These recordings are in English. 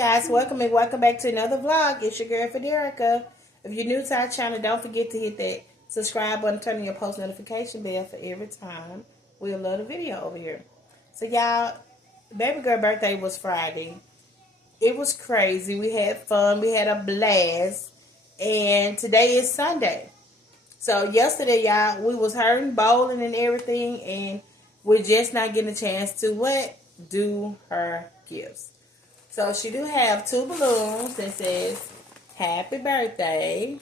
guys, welcome back to another vlog. It's your girl Frederika. If you're new to our channel, don't forget to hit that subscribe button, turn on your post notification bell for every time we upload a video over here. So y'all, baby girl birthday was Friday. It was crazy. We had fun. We had a blast. And today is Sunday. So yesterday, y'all, we was hurting, bowling and everything, and we're just not getting a chance to what? Do her gifts. So she do have two balloons that says happy birthday.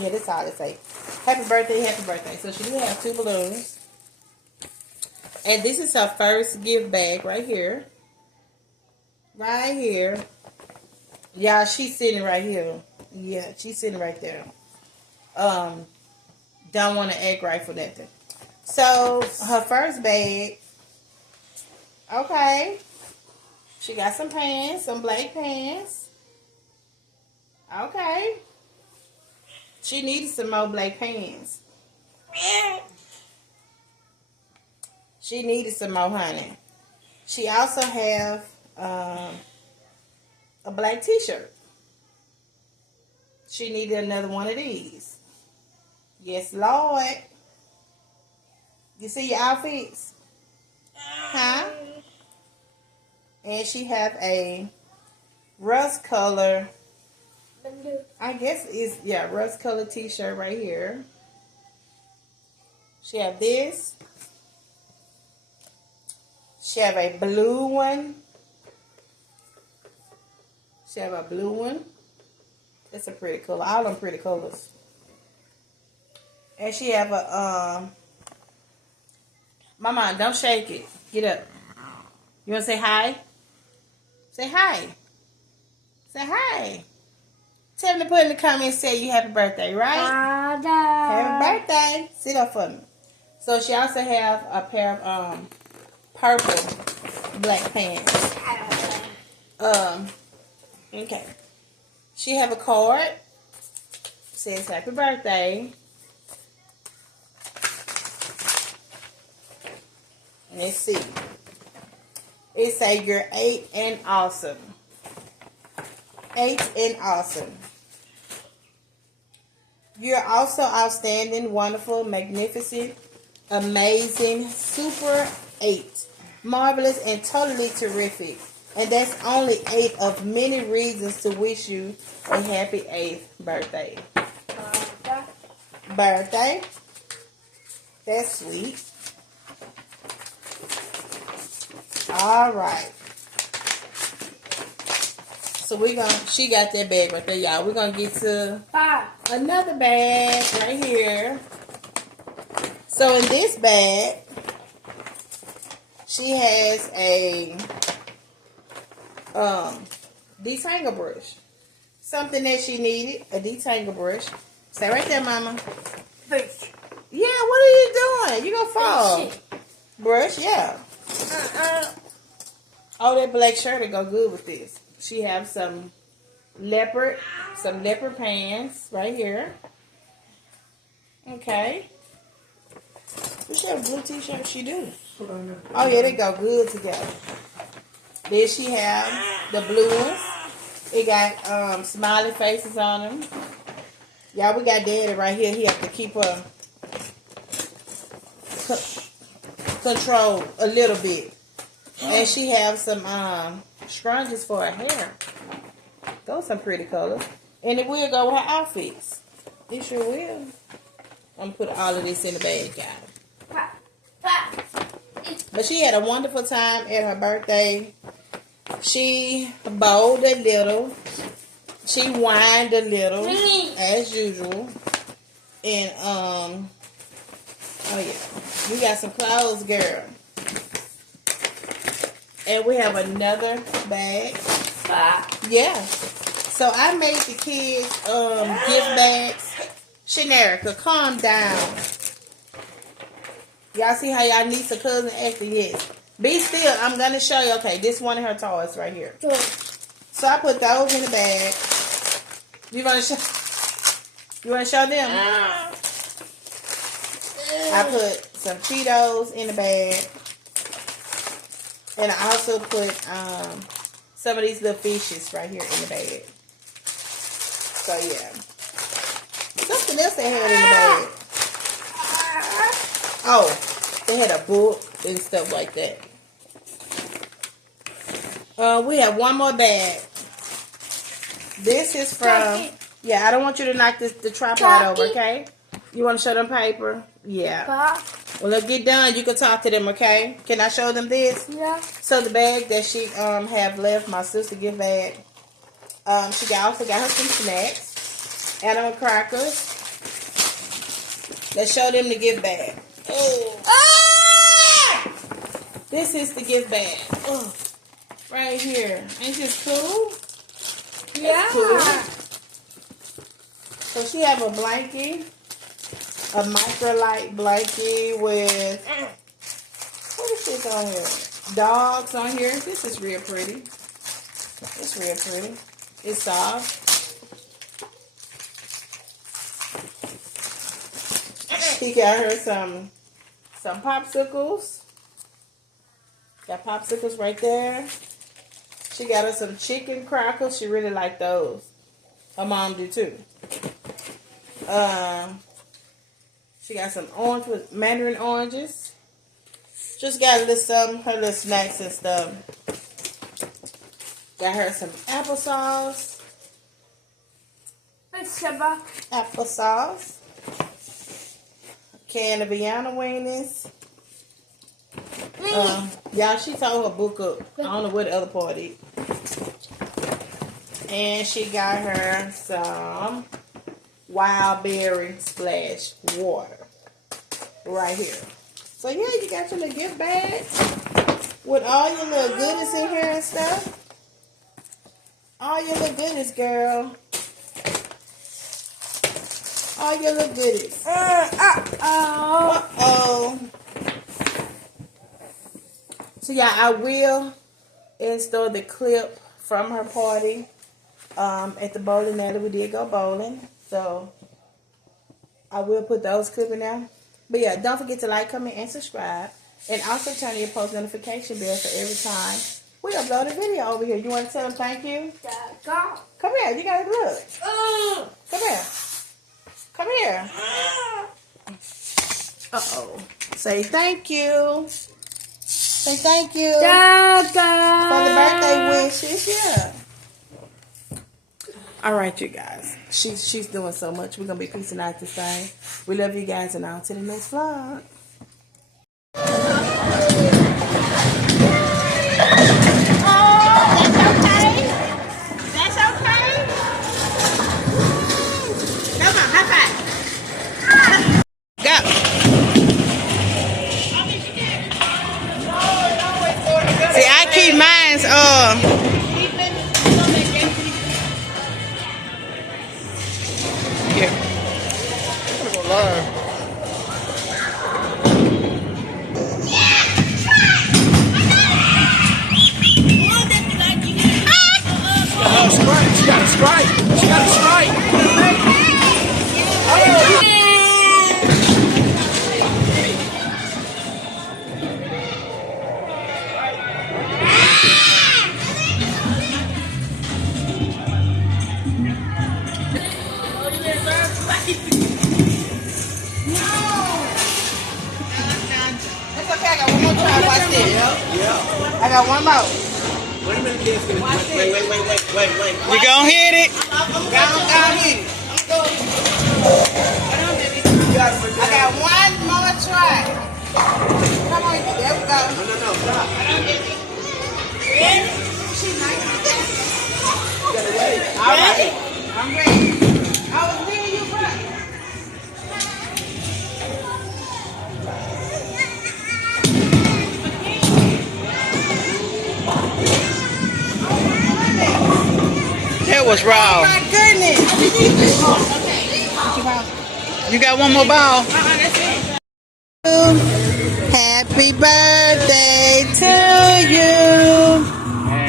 Yeah, that's all it say. Happy birthday, happy birthday. So she do have two balloons. And this is her first gift bag right here. Right here. Y'all, she's sitting right here. Yeah, she's sitting right there. Don't want to act right for nothing. So her first bag. Okay. She got some pants, some black pants. Okay. She needed some more black pants. She needed some more, honey. She also have a black t-shirt. She needed another one of these. Yes, Lord. You see your outfits? Huh? And she have a rust color, I guess it's, yeah, rust color t-shirt right here. She have this. She have a blue one. She have a blue one. That's a pretty color. All them pretty colors. And she have a, Mama, don't shake it. Get up. You want to say hi? Say hi. Say hi. Tell me to put in the comments, say you happy birthday, right? Happy birthday. Sit up for me. So she also have a pair of purple black pants. Okay. She have a card. Says happy birthday. Let's see. It say you're 8 and awesome. 8 and awesome. You're also outstanding, wonderful, magnificent, amazing, super 8. Marvelous and totally terrific. And that's only 8 of many reasons to wish you a happy 8th birthday. Birthday. That's sweet. All right. So she got that bag right there, y'all. We're going to get to another bag right here. So in this bag, she has a detangle brush. Something that she needed, a detangle brush. Stay right there, Mama. Brush. Yeah, what are you doing? You're going to fall. Brush, yeah. Oh, that black shirt will go good with this. She have some leopard pants right here. Okay. Does she have a blue t-shirt? She do. Oh yeah, they go good together. Then she have the blue ones. It got smiley faces on them. Y'all, we got Daddy right here. He have to keep her control a little bit. And she have some scrunchies for her hair. Those are some pretty colors. And it will go with her outfits. It sure will. I'm going to put all of this in the bag, guys. But she had a wonderful time at her birthday. She bowled a little. She whined a little, as usual. And, oh yeah. We got some clothes, girl. And we have another bag. Yeah. So I made the kids gift bags. Shanerica, calm down. Y'all see how y'all niece or cousin acting? Yes. Be still. I'm going to show you. Okay, this one of her toys right here. So I put those in the bag. You want to show them? I put some Cheetos in the bag. And I also put some of these little fishes right here in the bag. So yeah. Something else they had in the bag. Oh, they had a book and stuff like that. We have one more bag. This is from, yeah, I don't want you to knock the tripod over, okay? You want to show them paper? Yeah. When they get done, you can talk to them, okay? Can I show them this? Yeah. So the bag that she have left, my sister gift bag. She also got her some snacks, animal crackers. Let's show them the gift bag. Oh. Ah! This is the gift bag. Oh. Right here. Ain't this cool? Yeah. Cool. So she have a blankie, a microlight blankie with, what is this on here? Dogs on here. This is real pretty. It's real pretty. It's soft. He got her some popsicles. Got popsicles right there. She got her some chicken crackers. She really liked those. Her mom do too. She got some orange with mandarin oranges. Just got a little some, her little snacks and stuff. Got her some applesauce. Applesauce. Can of Vienna wieners. Y'all, she told her book up. I don't know what the other part is. And she got her some wild berry splash water. Right here. So yeah, you got your little gift bag with all your little goodies in here and stuff. All your little goodies, girl. All your little goodies. Uh-oh. So yeah, I will install the clip from her party at the bowling alley. We did go bowling. So I will put those clips in there. But yeah, don't forget to like, comment, and subscribe. And also turn on your post notification bell for every time we upload a video over here. You want to tell them thank you? Come here. You got to look. Come here. Come here. Uh-oh. Say thank you. Say thank you. For the birthday wishes. Yeah. All right, you guys. She's doing so much. We're going to be peacing out this thing. We love you guys, and on to the next vlog. I got one more. Wait a minute, kids. Wait. You gonna hit it? Gonna hit it. I got one more try. Come on, there we go. No, stop. Ready? You gotta wait. All right. I'm ready. I was leaving you first. That was raw. Oh my goodness. You got one more ball? That's it. Happy birthday to you.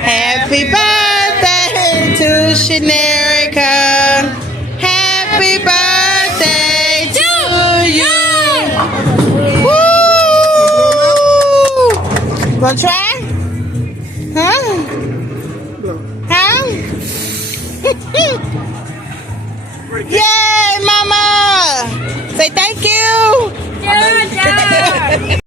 Happy birthday to Shanerica. Happy birthday to you. Woo! Gonna try? Huh? Yay, Mama! Say thank you. Yeah.